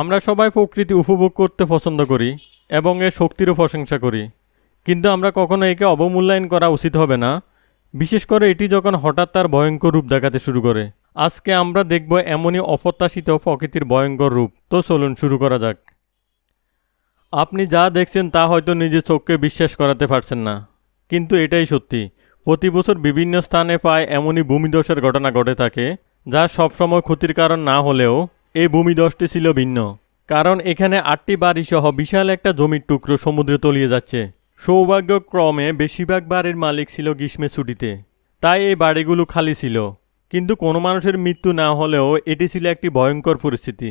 আমরা সবাই প্রকৃতি উপভোগ করতে পছন্দ করি এবং এর শক্তিরও প্রশংসা করি, কিন্তু আমরা কখনো একে অবমূল্যায়ন করা উচিত হবে না, বিশেষ করে এটি যখন হঠাৎ তার ভয়ঙ্কর রূপ দেখাতে শুরু করে। আজকে আমরা দেখব এমনই অপ্রত্যাশিত প্রকৃতির ভয়ঙ্কর রূপ। তো চলুন শুরু করা যাক। আপনি যা দেখছেন তা হয়তো নিজের চোখকে বিশ্বাস করাতে পারছেন না, কিন্তু এটাই সত্যি। প্রতি বছর বিভিন্ন স্থানে প্রায় এমনই ভূমিধসের ঘটনা ঘটে থাকে, যা সবসময় ক্ষতির কারণ না হলেও এই ভূমিধসটি ছিল ভিন্ন। কারণ এখানে 8টি বাড়ি সহ বিশাল একটা জমির টুকরো সমুদ্রে তলিয়ে যাচ্ছে। সৌভাগ্যক্রমে বেশিরভাগ বাড়ির মালিক ছিল গ্রীষ্মের ছুটিতে, তাই এই বাড়িগুলো খালি ছিল। কিন্তু কোনো মানুষের মৃত্যু না হলেও এটি ছিল একটি ভয়ঙ্কর পরিস্থিতি।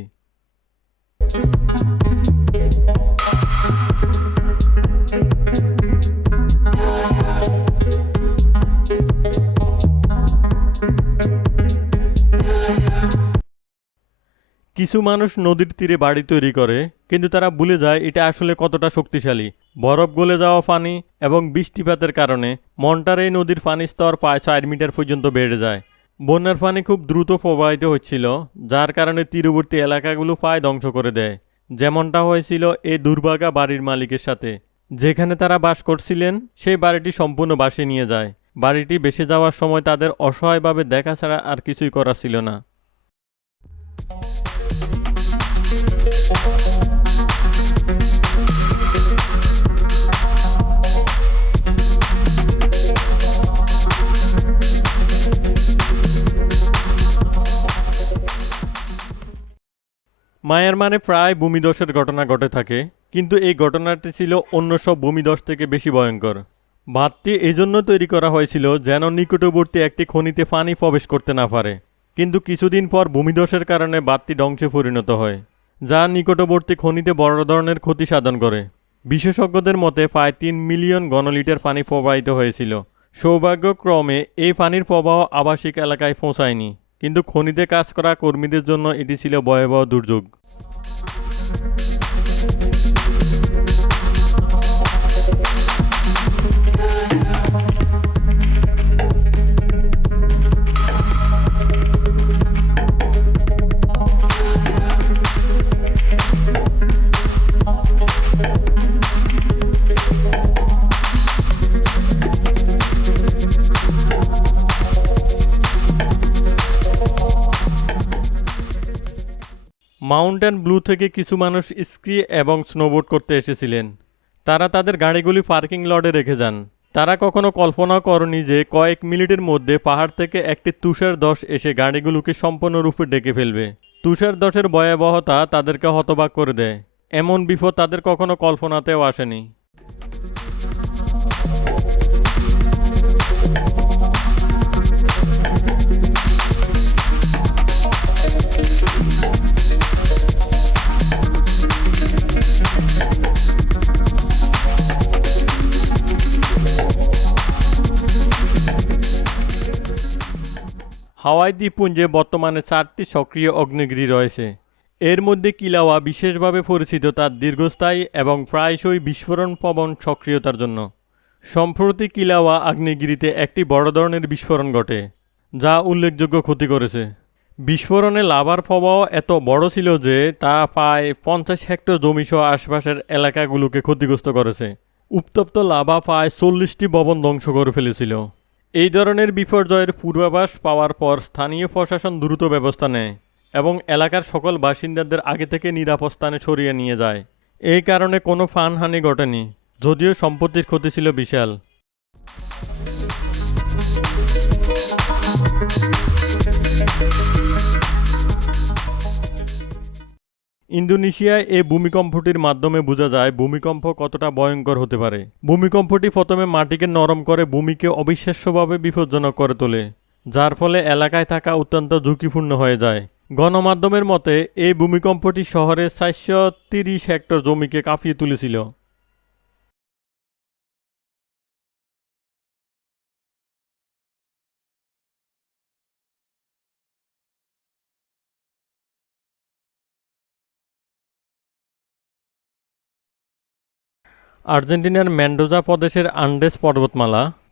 কিছু মানুষ নদীর তীরে বাড়ি তৈরি করে, কিন্তু তারা ভুলে যায় এটা আসলে কতটা শক্তিশালী। বরফ গলে যাওয়া পানি এবং বৃষ্টিপাতের কারণে মন্টার এই নদীর পানির স্তর প্রায় 4 মিটার পর্যন্ত বেড়ে যায়। বন্যার পানি খুব দ্রুত প্রবাহিত হচ্ছিল, যার কারণে তীরবর্তী এলাকাগুলো প্রায় ধ্বংস করে দেয়। যেমনটা হয়েছিল এই দুর্ভাগা বাড়ির মালিকের সাথে। যেখানে তারা বাস করছিলেন সেই বাড়িটি সম্পূর্ণ ভাসিয়ে নিয়ে যায়। বাড়িটি ভেসে যাওয়ার সময় তাদের অসহায়ভাবে দেখা ছাড়া আর কিছুই করা ছিল না। মায়ানমারে প্রায় ভূমিধসের ঘটনা ঘটে থাকে, কিন্তু এই ঘটনাটি ছিল অন্য সব ভূমিধস থেকে বেশি ভয়ঙ্কর। বাঁধটি এজন্য তৈরি করা হয়েছিল যেন নিকটবর্তী একটি খনিতে পানি প্রবেশ করতে না পারে। কিন্তু কিছুদিন পর ভূমিধসের কারণে বাঁধটি ধ্বংসে পরিণত হয়, যা নিকটবর্তী খনিতে বড় ধরনের ক্ষতি সাধন করে। বিশেষজ্ঞদের মতে প্রায় 3 মিলিয়ন ঘনলিটার পানি প্রবাহিত হয়েছিল। সৌভাগ্যক্রমে এই পানির প্রবাহ আবাসিক এলাকায় পৌঁছায়নি, কিন্তু খনিতে কাজ করা কর্মীদের জন্য এটি ছিল ভয়াবহ দুর্যোগ। মাউন্টেন ব্লু থেকে কিছু মানুষ স্কি এবং স্নোবোর্ড করতে এসেছিলেন। তারা তাদের গাড়িগুলি পার্কিং লটে রেখে যান। তারা কখনো কল্পনা করেনি যে কয়েক মিনিটের মধ্যে পাহাড় থেকে একটি তুষার ধস এসে গাড়িগুলোকে সম্পূর্ণরূপে ঢেকে ফেলবে। তুষার ধসের ভয়াবহতা তাদেরকে হতবাক করে দেয়। এমন বিপদ তাদের কখনো কল্পনাতেও আসেনি। হাওয়াই দ্বীপপুঞ্জে বর্তমানে 4টি সক্রিয় অগ্নিগিরি রয়েছে। এর মধ্যে কিলাওয়া বিশেষভাবে পরিচিত তার দীর্ঘস্থায়ী এবং প্রায়শই বিস্ফোরণ-প্রবণ সক্রিয়তার জন্য। সম্প্রতি কিলাওয়া আগ্নেয়গিরিতে একটি বড় ধরনের বিস্ফোরণ ঘটে, যা উল্লেখযোগ্য ক্ষতি করেছে। বিস্ফোরণে লাভার প্রবাহ এত বড় ছিল যে তা প্রায় 50 হেক্টর জমিসহ আশপাশের এলাকাগুলোকে ক্ষতিগ্রস্ত করেছে। উত্তপ্ত লাভা প্রায় 40টি ভবন ধ্বংস করে ফেলেছিল। এই ধরনের বিপর্যয়ের পূর্বাভাস পাওয়ার পর স্থানীয় প্রশাসন দ্রুত ব্যবস্থা নেয় এবং এলাকার সকল বাসিন্দাদের আগে থেকে নিরাপদ স্থানে সরিয়ে নিয়ে যায়। এই কারণে কোনো প্রাণহানি ঘটেনি, যদিও সম্পত্তির ক্ষতি ছিল বিশাল। ইন্দোনেশিয়ায় এই ভূমিকম্পটির মাধ্যমে বোঝা যায় ভূমিকম্প কতটা ভয়ঙ্কর হতে পারে। ভূমিকম্পটি প্রথমে মাটিকে নরম করে ভূমিকে অবিশ্বাস্যভাবে বিপজ্জনক করে তোলে। যার ফলে এলাকায় থাকা অত্যন্ত ঝুঁকিপূর্ণ হয়ে যায়। গণমাধ্যমের মতে এই ভূমিকম্পটি শহরের 430 হেক্টর জমিকে কাঁপিয়ে তুলেছিল। আর্জেন্টিনার মেন্ডোজা প্রদেশের আন্ডেস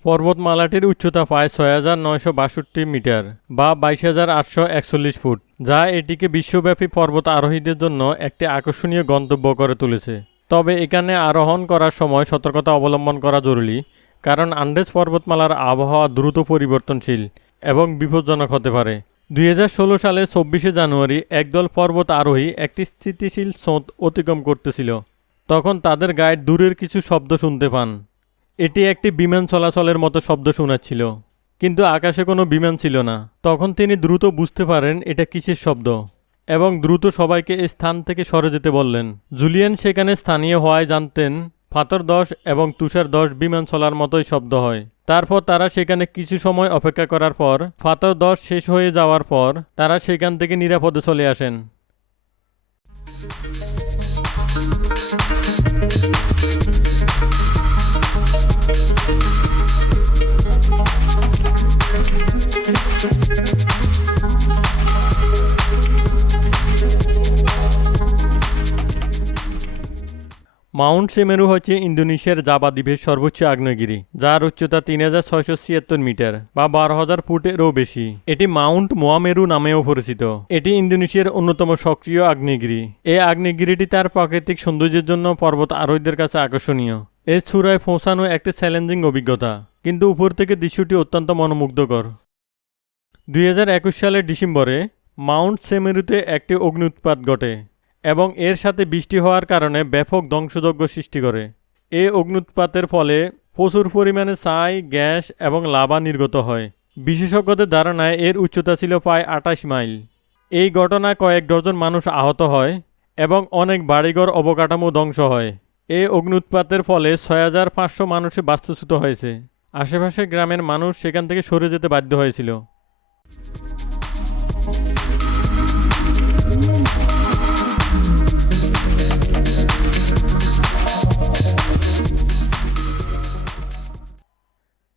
পর্বতমালাটির উচ্চতা প্রায় 6,962 মিটার বা 22,841 ফুট, যা এটিকে বিশ্বব্যাপী পর্বত আরোহীদের জন্য একটি আকর্ষণীয় গন্তব্য করে তুলেছে। তবে এখানে আরোহণ করার সময় সতর্কতা অবলম্বন করা জরুরি, কারণ আন্ডেস পর্বতমালার আবহাওয়া দ্রুত পরিবর্তনশীল এবং বিপজ্জনক হতে পারে। 2016 সালের 24শে জানুয়ারি একদল পর্বত আরোহী একটি স্থিতিশীল স্রোত অতিক্রম করতেছিল। তখন তাদের গাইড দূরের কিছু শব্দ শুনতে পান। এটি একটি বিমান চলাচলের মতো শব্দ শোনাচ্ছিল, কিন্তু আকাশে কোনো বিমান ছিল না। তখন তিনি দ্রুত বুঝতে পারেন এটা কিসের শব্দ এবং দ্রুত সবাইকে এই স্থান থেকে সরে যেতে বললেন। জুলিয়ান সেখানে স্থানীয় হওয়ায় জানতেন পাথর 10 এবং তুষার 10 বিমান চলার মতোই শব্দ হয়। তারপর তারা সেখানে কিছু সময় অপেক্ষা করার পর পাথর 10 শেষ হয়ে যাওয়ার পর তারা সেখান থেকে নিরাপদে চলে আসেন। মাউন্ট সেমেরু হচ্ছে ইন্দোনেশিয়ার জাভা দ্বীপের সর্বোচ্চ আগ্নেয়গিরি, যার উচ্চতা 3,676 মিটার বা 12,000 ফুটেরও বেশি। এটি মাউন্ট মোয়ামেরু নামেও পরিচিত। এটি ইন্দোনেশিয়ার অন্যতম সক্রিয় আগ্নেয়গিরি। এই আগ্নেয়গিরিটি তার প্রাকৃতিক সৌন্দর্যের জন্য পর্বত আরোহীদের কাছে আকর্ষণীয়। এর চূড়ায় পৌঁছানো একটি চ্যালেঞ্জিং অভিজ্ঞতা, কিন্তু উপর থেকে দৃশ্যটি অত্যন্ত মনোমুগ্ধকর। 2021 সালের ডিসেম্বরে মাউন্ট সেমেরুতে একটি অগ্নি উৎপাত ঘটে এবং এর সাথে বৃষ্টি হওয়ার কারণে ব্যাপক ধ্বংসযজ্ঞ সৃষ্টি করে। এই অগ্নুৎপাতের ফলে প্রচুর পরিমাণে ছাই, গ্যাস এবং লাভা নির্গত হয়। বিশেষজ্ঞদের ধারণায় এর উচ্চতা ছিল প্রায় 28 মাইল। এই ঘটনায় কয়েক ডজন মানুষ আহত হয় এবং অনেক বাড়িঘর অবকাঠামো ধ্বংস হয়। এই অগ্নুৎপাতের ফলে 6,500 মানুষে বাস্তুচ্যুত হয়েছে। আশেপাশের গ্রামের মানুষ সেখান থেকে সরে যেতে বাধ্য হয়েছিল।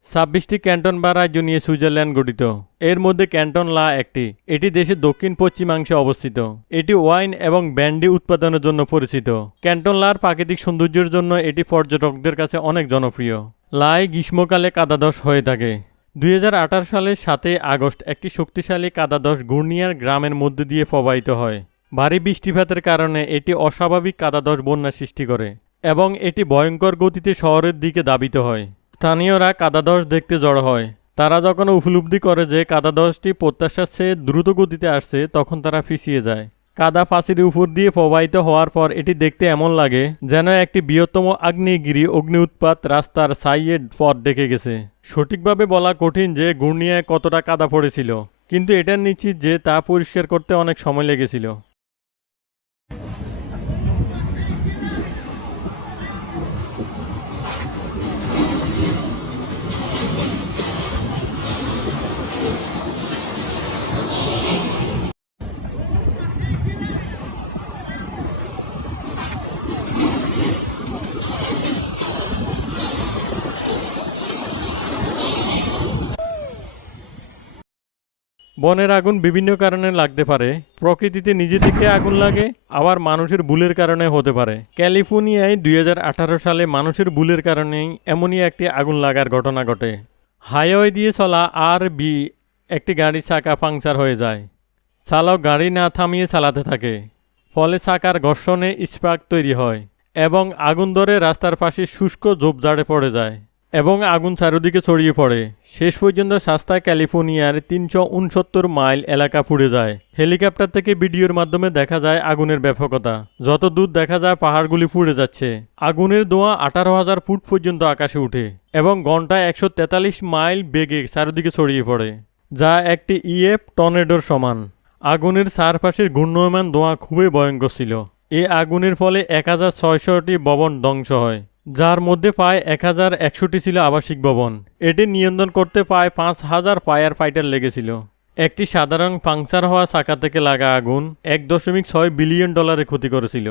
26টি ক্যান্টন বা রাজ্য নিয়ে সুইজারল্যান্ড গঠিত। এর মধ্যে ক্যান্টন লা একটি। এটি দেশের দক্ষিণ পশ্চিমাংশে অবস্থিত। এটি ওয়াইন এবং ব্র্যান্ডি উৎপাদনের জন্য পরিচিত। ক্যান্টন লার প্রাকৃতিক সৌন্দর্যের জন্য এটি পর্যটকদের কাছে অনেক জনপ্রিয়। লাই গ্রীষ্মকালে কাদাধ্বস হয়ে থাকে। 2018 সালের 7 আগস্ট একটি শক্তিশালী কাদাধ্বস ঘূর্ণিঝড় গ্রামের মধ্যে দিয়ে প্রবাহিত হয়। ভারী বৃষ্টিপাতের কারণে এটি অস্বাভাবিক কাদাধ্বস বন্যা সৃষ্টি করে এবং এটি ভয়ঙ্কর গতিতে শহরের দিকে ধাবিত হয়। স্থানীয়রা কাদাধ্বস দেখতে জড়ো হয়। তারা যখন উপলব্ধি করে যে কাদাধ্বসটি প্রত্যাশার চেয়ে দ্রুত গতিতে আসছে, তখন তারা পিছিয়ে যায়। কাদা ফাঁসির উপর দিয়ে প্রবাহিত হওয়ার পর এটি দেখতে এমন লাগে যেন একটি বৃহত্তম আগ্নেয়গিরি অগ্নি উৎপাত রাস্তার সাইয়ের পথ ডেকে গেছে। সঠিকভাবে বলা কঠিন যে ঘূর্ণিঝড়ে কতটা কাদা পড়েছিল, কিন্তু এটা নিশ্চিত যে তা পরিষ্কার করতে অনেক সময় লেগেছিল। বনের আগুন বিভিন্ন কারণে লাগতে পারে। প্রকৃতিতে নিজে থেকে আগুন লাগে, আবার মানুষের ভুলের কারণে হতে পারে। ক্যালিফোর্নিয়ায় 2018 সালে মানুষের ভুলের কারণেই এমনই একটি আগুন লাগার ঘটনা ঘটে। হাইওয়ে দিয়ে চলা RV একটি গাড়ির চাকা পাংচার হয়ে যায়। চালক গাড়ি না থামিয়ে চালাতে থাকে, ফলে চাকার ঘর্ষণে স্পার্ক তৈরি হয় এবং আগুন ধরে রাস্তার পাশে শুষ্ক ঝোপঝাড়ে পড়ে যায় এবং আগুন চারিদিকে ছড়িয়ে পড়ে। শেষ পর্যন্ত শাস্তা ক্যালিফোর্নিয়ার 369 মাইল এলাকা পুড়ে যায়। হেলিকপ্টার থেকে ভিডিওর মাধ্যমে দেখা যায় আগুনের ব্যাপকতা। যত দূর দেখা যায় পাহাড়গুলি পুড়ে যাচ্ছে। আগুনের ধোঁয়া 18,000 ফুট পর্যন্ত আকাশে উঠে এবং ঘন্টায় 143 মাইল বেগে চারিদিকে ছড়িয়ে পড়ে, যা একটি EF টর্নেডোর সমান। আগুনের চারপাশের ঘূর্ণয়মান ধোঁয়া খুবই ভয়ঙ্কর ছিল। এই আগুনের ফলে 1,600টি ভবন ধ্বংস হয়। যার মধ্যে প্রায় 1061টি ছিল আবাসিক ভবন। এটি নিয়ন্ত্রণ করতে প্রায় 5000 ফায়ার ফাইটার লেগেছিল। একটি সাধারণ পাংচার হওয়া চাকা থেকে লাগা আগুন $1.6 বিলিয়ন ক্ষতি করেছিল।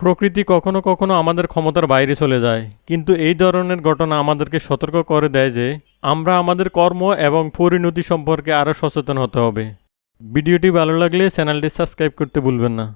প্রকৃতি কখনো কখনো আমাদের ক্ষমতার বাইরে চলে যায়, কিন্তু এই ধরনের ঘটনা আমাদেরকে সতর্ক করে দেয় যে আমরা আমাদের কর্ম এবং পরিণতি সম্পর্কে আরও সচেতন হতে হবে। ভিডিওটি ভালো লাগলে চ্যানেলটি সাবস্ক্রাইব করতে ভুলবেন না।